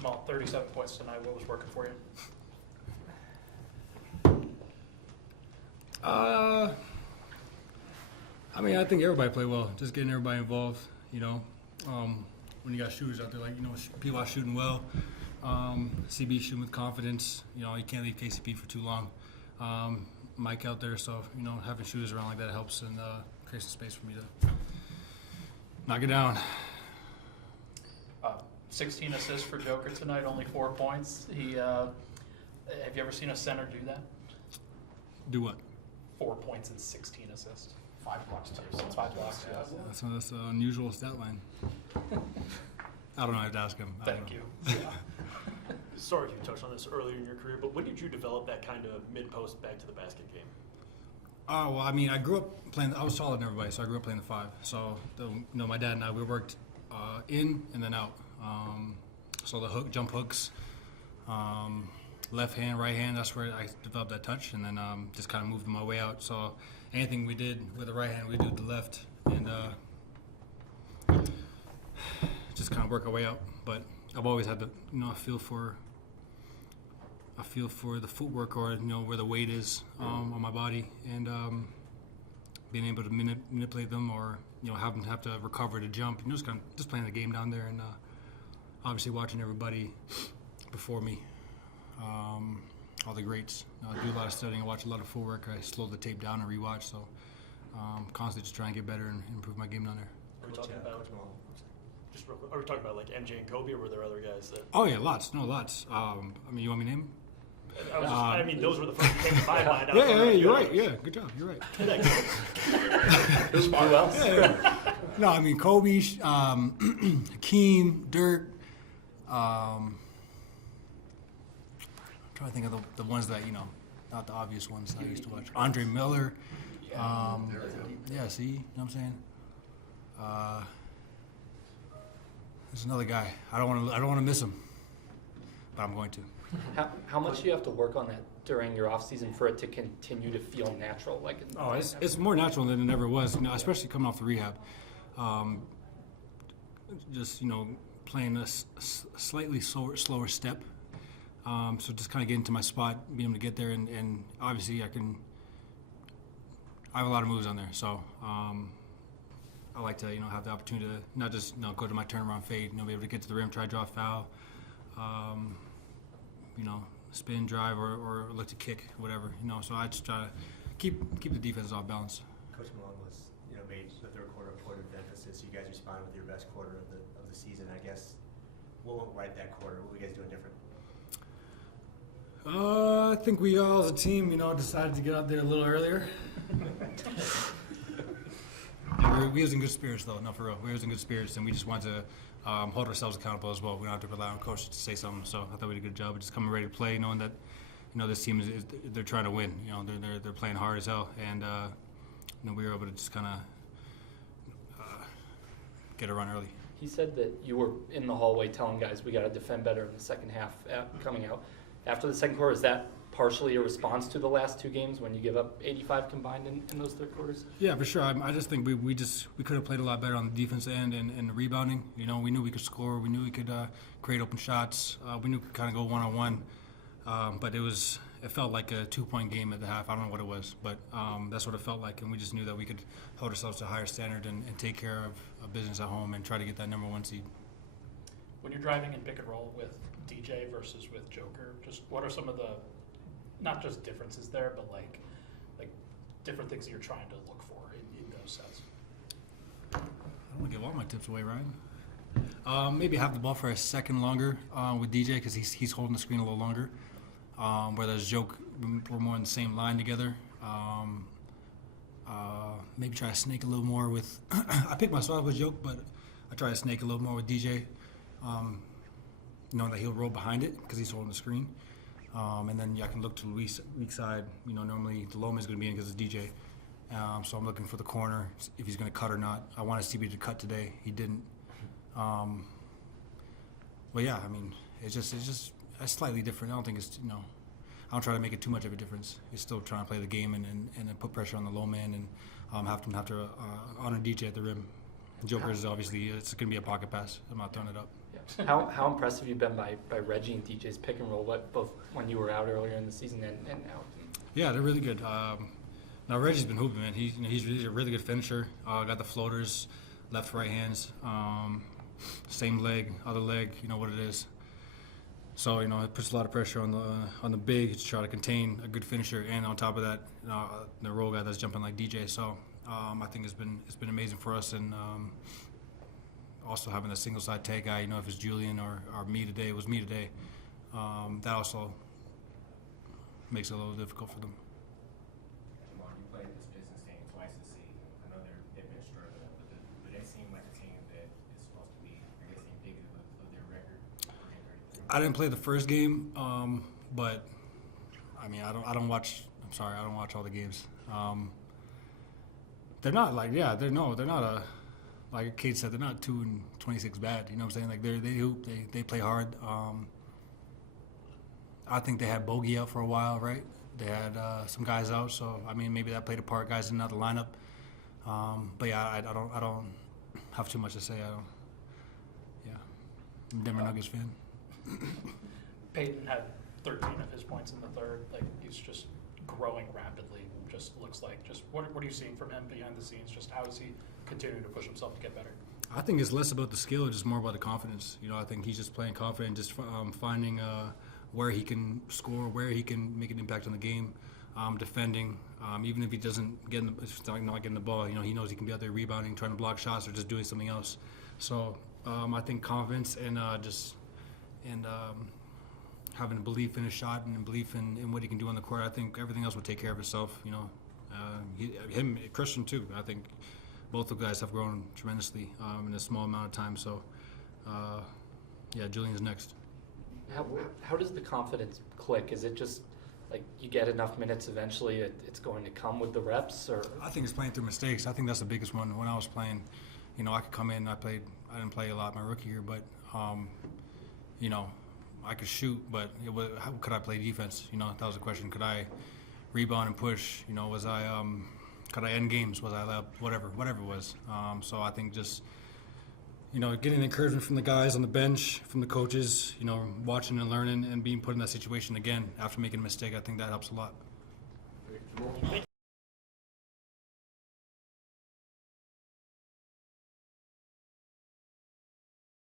Jamal, 37 points tonight. What was working for you? I mean, I think everybody played well. Just getting everybody involved, when you got shooters out there, people are shooting well. CB shooting with confidence. You can't leave KCP for too long. Mike out there, so, having shooters around like that helps and creates some space for me to knock it down. 16 assists for Joker tonight, only 4 points. Have you ever seen a center do that? Do what? 4 points and 16 assists. 5 blocks too. 5 blocks, yeah. That's an unusual stat line. I don't know. I have to ask him. Thank you. Sorry if you touched on this earlier in your career, but when did you develop that kind of mid-post back to the basket game? Oh, well, I mean, I grew up playing. I was taller than everybody, so I grew up playing the 5. So, my dad and I, we worked in and then out. So the jump hooks, left hand, right hand, that's where I developed that touch, and then just kind of moved my way out. So anything we did with the right hand, we do with the left, and just kind of work our way out. But I've always had the, I feel for the footwork or where the weight is on my body, and being able to manipulate them or have to recover to jump. Just kind of just playing the game down there, and obviously watching everybody before me, all the greats. I do a lot of studying. I watch a lot of footwork. I slow the tape down and rewatch. So constantly just trying to get better and improve my game down there. Are we talking about are we talking about like MJ and Kobe, or were there other guys that? Oh yeah, lots. No, lots. I mean, you want me to name them? I mean, those were the first that came to my mind. Yeah, you're right. Yeah, good job. You're right. Who else? Yeah. No, I mean Kobe, Hakeem, Dirk. I'm trying to think of the ones that not the obvious ones I used to watch. Andre Miller. Yeah, see, you know what I'm saying? There's another guy. I don't want to miss him, but I'm going to. How much do you have to work on that during your off season for it to continue to feel natural? It's more natural than it ever was. Especially coming off the rehab. Just playing a slightly slower step. So just kind of getting to my spot, being able to get there, and obviously I have a lot of moves on there. So I like to have the opportunity to not just go to my turnaround fade, be able to get to the rim, try to draw a foul, spin, drive, or look to kick, whatever. So I just try to keep the defense off balance. Coach Malone was made the third quarter a point of emphasis. You guys responded with your best quarter of the season. I guess what went right that quarter? What were you guys doing different? I think we all as a team, decided to get out there a little earlier. We was in good spirits, though. No, for real. We was in good spirits, and we just wanted to hold ourselves accountable as well. We don't have to rely on coach to say something. So I thought we did a good job of just coming ready to play, knowing that, this team they're trying to win. They're playing hard as hell, and we were able to just kind of get a run early. He said that you were in the hallway telling guys we got to defend better in the second half coming out. After the second quarter, is that partially a response to the last 2 games when you give up 85 combined in those third quarters? Yeah, for sure. I just think we could have played a lot better on the defense end and the rebounding. We knew we could score. We knew we could create open shots. We knew we could kind of go one-on-one. But it felt like a 2-point game at the half. I don't know what it was, but that's what it felt like. And we just knew that we could hold ourselves to a higher standard and take care of business at home and try to get that number 1 seed. When you're driving in pick and roll with DJ versus with Joker, just what are some of the, not just differences there, but like different things that you're trying to look for in those sets? I don't want to give all my tips away, Ryan. Maybe have the ball for a second longer with DJ because he's holding the screen a little longer. Whereas Joke, we're more in the same line together. Maybe try to snake a little more with. I pick my spot with Joke, but I try to snake a little more with DJ. Knowing that he'll roll behind it because he's holding the screen. And then I can look to the weak side. Normally the low man's going to be in because it's DJ. So I'm looking for the corner, if he's going to cut or not. I wanted CB to cut today. He didn't. But yeah, I mean, it's just slightly different. I don't think it's, I don't try to make it too much of a difference. It's still trying to play the game and then put pressure on the low man and have to honor DJ at the rim. Joker's obviously, it's going to be a pocket pass. I'm not throwing it up. Yeah. How impressed have you been by Reggie and DJ's pick and roll, both when you were out earlier in the season and now? Yeah, they're really good. Now Reggie's been hooping, man. He's a really good finisher. Got the floaters, left, right hands. Same leg, other leg. You know what it is. So it puts a lot of pressure on the big to try to contain a good finisher, and on top of that, the roll guy that's jumping like DJ. So I think it's been amazing for us, and also having a single side tag guy. If it's Julian or me today, it was me today. That also makes it a little difficult for them. Jamal, you played this Pistons team twice this season. I know they've been struggling, but they seem like a team that is supposed to be, I guess, indicative of their record. I didn't play the first game, but I mean, I don't watch. I'm sorry, I don't watch all the games. They're not like they're not like Kate said, they're not 2-26 bad. You know what I'm saying? Like they hoop, they play hard. I think they had Bogey out for a while, right? They had some guys out, so I mean maybe that played a part. Guys in another lineup, but yeah, I don't have too much to say. I'm a Denver Nuggets fan. Peyton had 13 of his points in the third. Like he's just growing rapidly. Just looks like. Just what are you seeing from him behind the scenes? Just how is he continuing to push himself to get better? I think it's less about the skill, just more about the confidence. I think he's just playing confident, just finding where he can score, where he can make an impact on the game, defending. Even if he doesn't get not getting the ball, he knows he can be out there rebounding, trying to block shots, or just doing something else. So I think confidence and having a belief in his shot and a belief in what he can do on the court. I think everything else will take care of itself. Him, Christian too. I think both the guys have grown tremendously in a small amount of time. So, Julian's next. How does the confidence click? Is it just like you get enough minutes eventually, it's going to come with the reps, or? I think it's playing through mistakes. I think that's the biggest one. When I was playing, I could come in. I didn't play a lot my rookie year, but I could shoot, but how could I play defense? That was the question. Could I rebound and push? Was I could I end games? Was I allowed whatever it was? So I think just getting encouragement from the guys on the bench, from the coaches, watching and learning and being put in that situation again after making a mistake. I think that helps a lot.